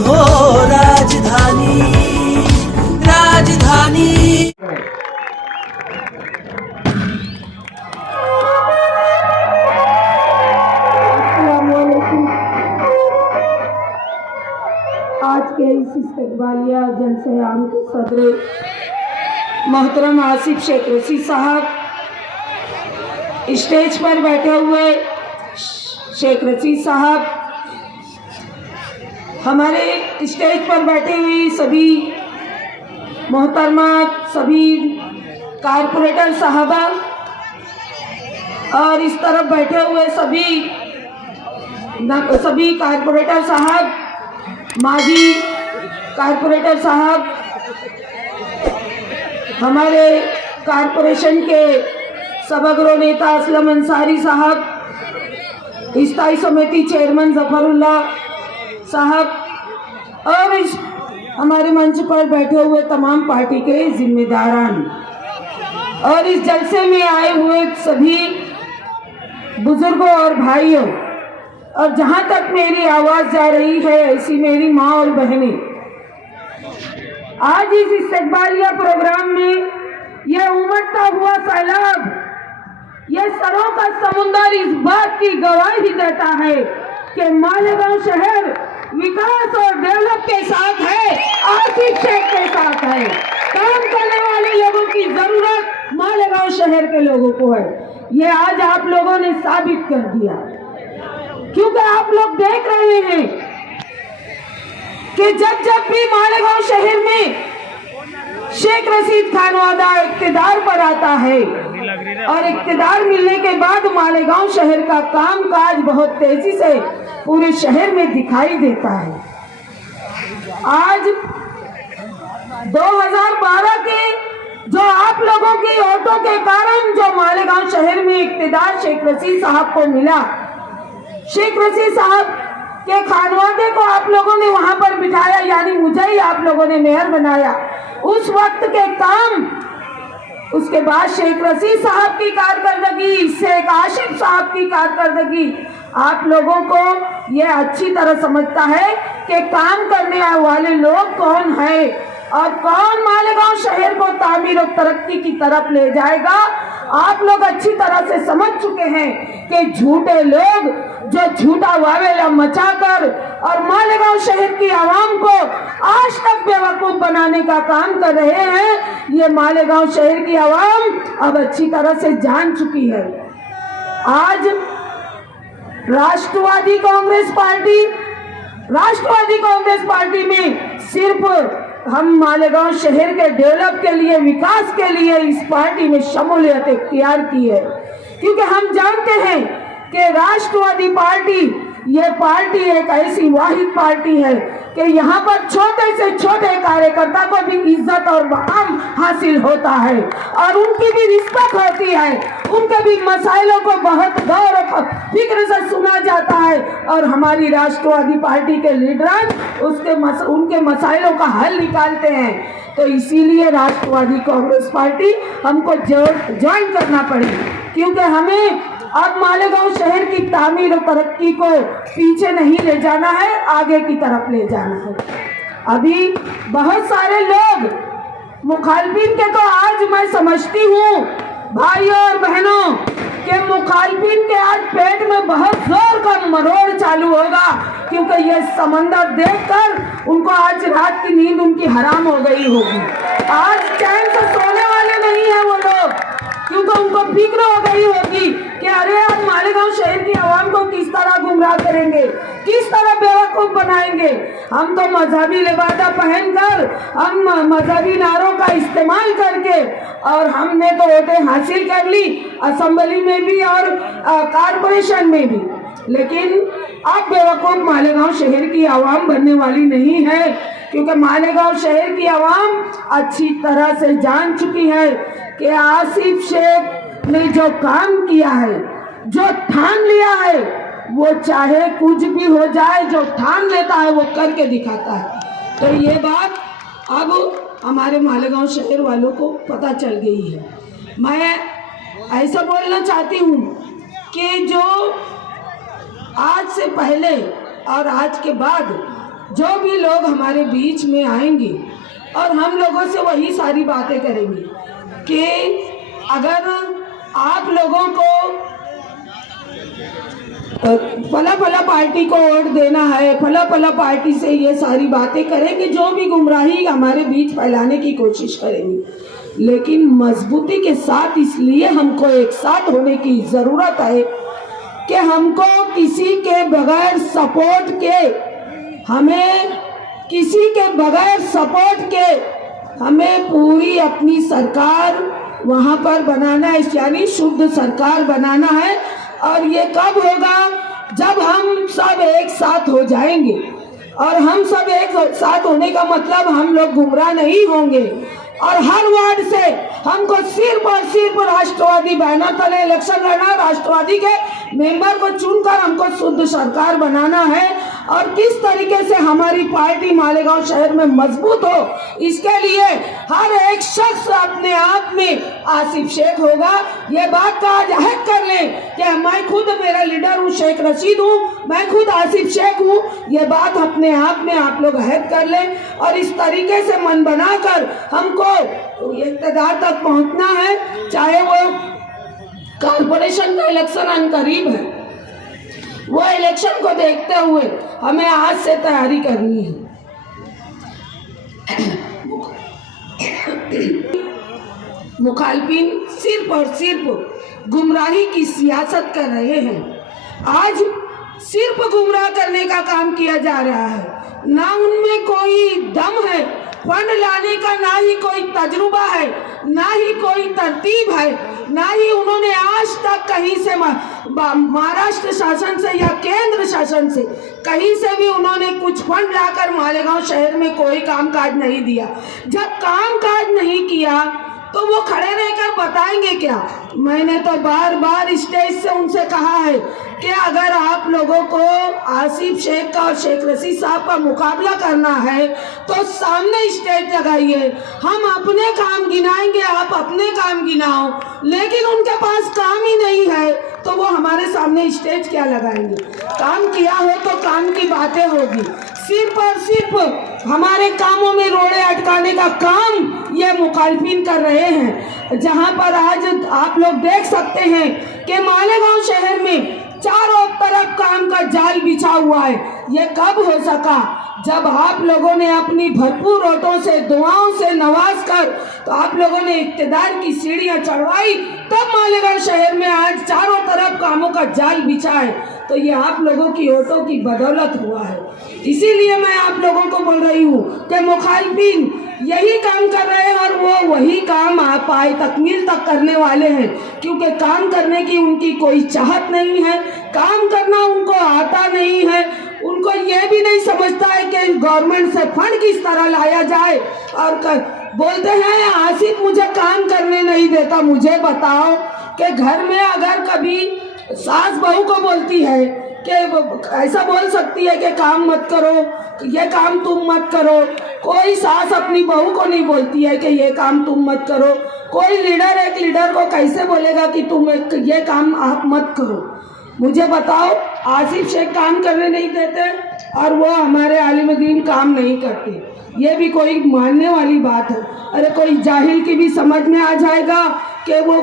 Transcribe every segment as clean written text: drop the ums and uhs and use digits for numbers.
हो राजधानी राजधानी। आज के इस इस्तकबालिया जनसयाम के सदर मोहतरम आसिफ शेख रशीद साहब, स्टेज पर बैठे हुए शेख रशीद साहब, हमारे स्टेज पर बैठे हुए सभी मोहतरमा, सभी कारपोरेटर साहबा और इस तरफ बैठे हुए सभी कारपोरेटर साहब, माजी कारपोरेटर साहब, हमारे कारपोरेशन के सभागृह नेता असलम अंसारी साहब, स्थायी समिति चेयरमैन जफरुल्लाह साहब और इस हमारे मंच पर बैठे हुए तमाम पार्टी के जिम्मेदारान और इस जलसे में आए हुए सभी बुजुर्गों और भाइयों, और जहां तक मेरी आवाज जा रही है ऐसी मेरी माँ और बहनें, आज इस इस्तकबालिया प्रोग्राम में यह उमड़ता हुआ सैलाब, यह सरों का समुंदर इस बात की गवाही देता है कि मालेगांव शहर विकास और डेवलप के साथ है, आसिफ शेख के साथ है। काम करने वाले लोगों की जरूरत मालेगांव शहर के लोगों को है। ये आज आप लोगों ने साबित कर दिया, क्योंकि आप लोग देख रहे हैं कि जब भी मालेगांव शहर में शेख रशीद खानवादा इक्तिदार पर आता है और इक्तिदार मिलने के बाद मालेगांव शहर का कामकाज बहुत तेजी से पूरे शहर में दिखाई देता है। आज 2012 के जो आप लोगों की वोटों के कारण जो मालेगांव शहर में इक्तिदार शेख रशीद साहब को मिला, शेख रशीद साहब के खानवादे को आप लोगों ने वहां पर बिठाया, यानी मुझे ही आप लोगों ने मेयर बनाया। उस वक्त के काम, उसके बाद शेख रशीद साहब की कारकर्दगी, शेख आसिफ साहब की कारकर्दगी, आप लोगों को यह अच्छी तरह समझता है कि काम करने वाले लोग कौन है और कौन मालेगांव शहर को तामीर और तरक्की की तरफ ले जाएगा। आप लोग अच्छी तरह से समझ चुके हैं कि झूठे लोग जो झूठा वावेला मचाकर और मालेगांव शहर की आवाम को आज तक बेवकूफ बनाने का काम कर रहे हैं, ये मालेगांव शहर की आवाम अब अच्छी तरह से जान चुकी है। आज राष्ट्रवादी कांग्रेस पार्टी में सिर्फ हम मालेगांव शहर के डेवलप के लिए, विकास के लिए इस पार्टी में शमूलियत इख्तियार की है, क्योंकि हम जानते हैं कि राष्ट्रवादी पार्टी, ये पार्टी एक ऐसी वाहिद पार्टी है कि यहाँ पर छोटे से छोटे कार्यकर्ता को भी इज्जत और वक़ाम हासिल होता है और उनकी भी रिस्पेक्ट होती है, उनके भी मसाइलों को बहुत गौर और फिक्र से सुना जाता है और हमारी राष्ट्रवादी पार्टी के लीडर उनके मसाइलों का हल निकालते हैं। तो इसीलिए राष्ट्रवादी कांग्रेस पार्टी हमको ज्वाइन करना पड़ी, क्योंकि हमें अब मालेगांव शहर की तामीर और तरक्की को पीछे नहीं ले जाना है, आगे की तरफ ले जाना है। अभी बहुत सारे लोग मुखालफिन के, तो आज मैं समझती हूँ भाइयों और बहनों के मुखालफिन के आज पेट में बहुत जोर का मरोड़ चालू होगा, क्योंकि ये समंदर देखकर उनको आज रात की नींद उनकी हराम हो गई होगी। आज चैन से सोने वाले नहीं है वो लोग, क्योंकि उनको फिक्र हो गई होगी कि अरे आप मालेगांव शहर की आवाम को किस तरह गुमराह करेंगे, किस तरह बेवकूफ बनाएंगे। हम तो मजहबी लिबासा पहनकर, हम मजहबी नारों का इस्तेमाल करके और हमने तो वोटें हासिल कर ली असेंबली में भी और कारपोरेशन में भी, लेकिन अब बेवकूफ मालेगांव शहर की आवाम बनने वाली नहीं है, क्योंकि मालेगांव शहर की आवाम अच्छी तरह से जान चुकी है कि आसिफ शेख ने जो काम किया है, जो ठान लिया है, वो चाहे कुछ भी हो जाए, जो ठान लेता है वो करके दिखाता है। तो ये बात अब हमारे मालेगांव शहर वालों को पता चल गई है। मैं ऐसा बोलना चाहती हूँ कि जो आज से पहले और आज के बाद जो भी लोग हमारे बीच में आएंगे और हम लोगों से वही सारी बातें करेंगे कि अगर आप लोगों को फला फला पार्टी को वोट देना है, फला फला पार्टी से ये सारी बातें करेंगे, जो भी गुमराही हमारे बीच फैलाने की कोशिश करेंगे। लेकिन मजबूती के साथ इसलिए हमको एक साथ होने की जरूरत है कि हमको किसी के बगैर सपोर्ट के, हमें किसी के बगैर सपोर्ट के हमें पूरी अपनी सरकार वहां पर बनाना है, यानी शुद्ध सरकार बनाना है। और ये कब होगा? जब हम सब एक साथ हो जाएंगे। और हम सब एक साथ होने का मतलब हम लोग गुमराह नहीं होंगे और हर वार्ड से हमको सिर्फ और सिर्फ राष्ट्रवादी बैनर तले इलेक्शन लड़ना, राष्ट्रवादी के मेंबर को चुनकर हमको शुद्ध सरकार बनाना है। और किस तरीके से हमारी पार्टी मालेगांव शहर में मजबूत हो, इसके लिए हर एक शख्स अपने आप में आसिफ शेख होगा। ये बात का आज अहद कर लें कि मैं खुद, मेरा लीडर हूँ शेख रशीद हूँ, मैं खुद आसिफ शेख हूँ। ये बात अपने आप में आप लोग अहद कर लें और इस तरीके से मन बनाकर हमको इक़्तिदार तक पहुँचना है। चाहे वो कॉर्पोरेशन का इलेक्शन करीब है, वो इलेक्शन को देखते हुए हमें आज से तैयारी करनी है। मुखालफिन सिर्फ और सिर्फ गुमराही की सियासत कर रहे हैं। आज सिर्फ गुमराह करने का काम किया जा रहा है, ना उनमें कोई दम है फंड लाने का, ना ही कोई तजुर्बा है, ना ही कोई तरतीब है, ना ही उन्होंने आज तक कहीं से महाराष्ट्र शासन से या केंद्र शासन से कहीं से भी उन्होंने कुछ फंड लाकर मालेगांव शहर में कोई कामकाज नहीं दिया। जब कामकाज नहीं किया तो वो खड़े रहकर बताएंगे क्या? मैंने तो बार बार स्टेज से उनसे कहा है कि अगर आप लोगों को आसिफ शेख का और शेख रशीद साहब का मुकाबला करना है तो सामने स्टेज लगाइए, हम अपने काम गिनाएंगे, आप अपने काम गिनाओ। लेकिन उनके पास काम ही नहीं है तो वो हमारे सामने स्टेज क्या लगाएंगे? काम किया हो तो काम की बातें होगी। सिर्फ और सिर्फ हमारे कामों में रोड़े अटकाने का काम ये मुखालफिन कर रहे हैं। जहां पर आज आप लोग देख सकते हैं कि मालेगांव शहर में चारों तरफ काम का जाल बिछा हुआ है। ये कब हो सका? जब आप लोगों ने अपनी भरपूर वोटों से, दुआओं से नवाज कर, तो आप लोगों ने इक़्तिदार की सीढ़ियां चढ़वाई, तब मालेगांव शहर में आज चारों तरफ कामों का जाल बिछा है। तो ये आप लोगों की वोटों की बदौलत हुआ है। इसीलिए मैं आप लोगों को बोल रही हूँ कि मुखालफिन यही काम कर रहे हैं और वो वही काम आप आए तकमील तक करने वाले हैं, क्योंकि काम करने की उनकी कोई चाहत नहीं है, काम करना उनको आता नहीं है। उनको ये भी नहीं समझता है कि गवर्नमेंट से फंड किस तरह लाया जाए। और बोलते हैं आसिफ मुझे काम करने नहीं देता। मुझे बताओ कि घर में अगर कभी सास बहू को बोलती है कि ऐसा बोल सकती है कि काम मत करो, ये काम तुम मत करो। कोई सास अपनी बहू को नहीं बोलती है कि ये काम तुम मत करो। कोई लीडर एक लीडर को कैसे बोलेगा कि तुम ये काम आप मत करो? मुझे बताओ, आसिफ शेख काम करने नहीं देते और वो हमारे आलिम दीन काम नहीं करते। ये भी कोई मानने वाली बात है? अरे कोई जाहिल की भी समझ में आ जाएगा कि वो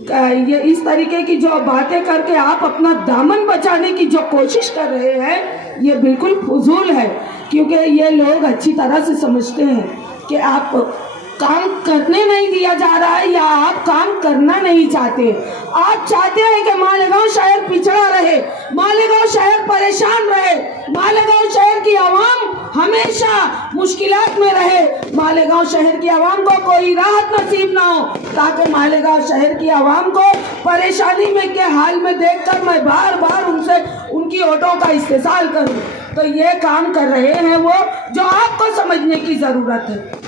ये इस तरीके की जो बातें करके आप अपना दामन बचाने की जो कोशिश कर रहे हैं, ये बिल्कुल फजूल है। क्योंकि ये लोग अच्छी तरह से समझते हैं कि आप काम करने नहीं दिया जा रहा है या आप काम करना नहीं चाहते। आप चाहते हैं कि मालेगांव शहर पिछड़ा रहे, मालेगांव शहर परेशान रहे, मालेगांव शहर की आवाम हमेशा मुश्किलात में रहे, मालेगांव शहर की आवाम को कोई राहत नसीब ना हो, ताकि मालेगांव शहर की आवाम को परेशानी में के हाल में देखकर मैं बार बार उनसे उनकी वोटों का इस्तेसाल करूं। तो ये काम कर रहे हैं वो, जो आपको समझने की जरूरत है।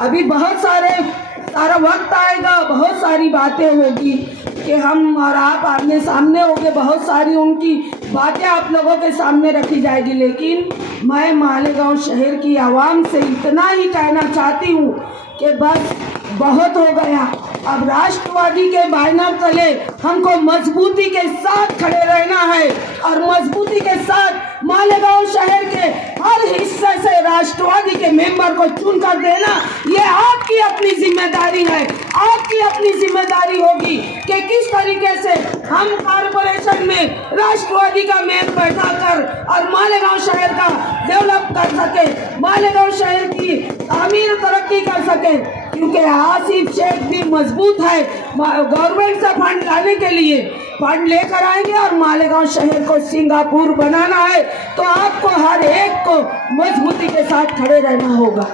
अभी बहुत सारा वक्त आएगा, बहुत सारी बातें होगी कि हम और आप आमने सामने होंगे, बहुत सारी उनकी बातें आप लोगों के सामने रखी जाएगी। लेकिन मैं मालेगांव शहर की आवाम से इतना ही कहना चाहती हूँ कि बस बहुत हो गया। अब राष्ट्रवादी के बैनर तले हमको मजबूती के साथ खड़े रहना है और मजबूती के साथ मालेगांव शहर के हर हिस्से से राष्ट्रवादी के मेंबर को चुन कर देना, ये आपकी अपनी जिम्मेदारी है। आपकी अपनी जिम्मेदारी होगी कि किस तरीके से हम कारपोरेशन में राष्ट्रवादी का मेयर बैठा कर और मालेगांव शहर का डेवलप कर सके, मालेगांव शहर की अमीर तरक्की कर सके। क्योंकि आसिफ शेख भी मजबूत है, गवर्नमेंट से फंड लाने के लिए फंड लेकर आएंगे और मालेगांव शहर को सिंगापुर बनाना है, तो आपको हर एक को मजबूती के साथ खड़े रहना होगा।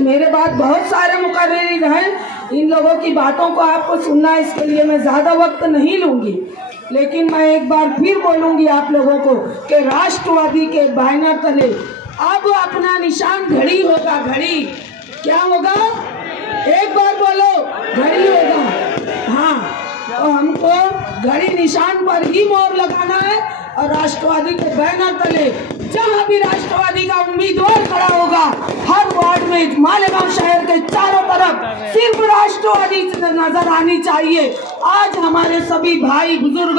मेरे बाद बहुत सारे मुकर्रिर हैं, इन लोगों की बातों को आपको सुनना है, इसके लिए मैं ज़्यादा वक्त नहीं लूँगी। लेकिन मैं एक बार फिर बोलूँगी आप लोगों को कि राष्ट्रवादी के बैनर तले अब अपना निशान घड़ी होगा। घड़ी क्या होगा? एक बार बोलो, घड़ी होगा। हाँ, तो हमको घड़ी निशान पर ही मोहर लगाना है और राष्ट्रवादी के बैनर तले जहाँ भी राष्ट्रवादी का उम्मीदवार खड़ा होगा, हर वार्ड में मालेगांव शहर के चारों तरफ सिर्फ राष्ट्रवादी नजर आनी चाहिए। आज हमारे सभी भाई बुजुर्ग,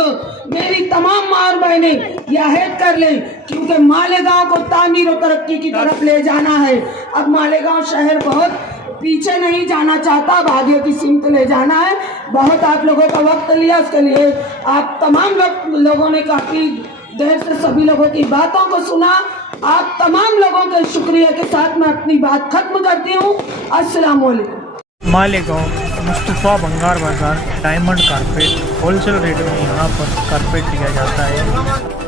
मेरी तमाम माँ और बहनें यह हेत कर लें, क्योंकि मालेगांव को तामीर और तरक्की की तरफ ले जाना है। अब मालेगांव शहर बहुत पीछे नहीं जाना चाहता, भाग्य की सिमत ले जाना है। बहुत आप लोगों का वक्त लिया, उसके लिए आप तमाम लोगों ने काफ़ी देर से सभी लोगों की बातों को सुना। आप तमाम लोगों के शुक्रिया के साथ मैं अपनी बात खत्म करती हूँ। अस्सलाम वालेकुम। मालेगांव मुस्तफ़ा भंगार बाजार डायमंड कारपेट होलसेल रेट में यहाँ पर कारपेट दिया जाता है।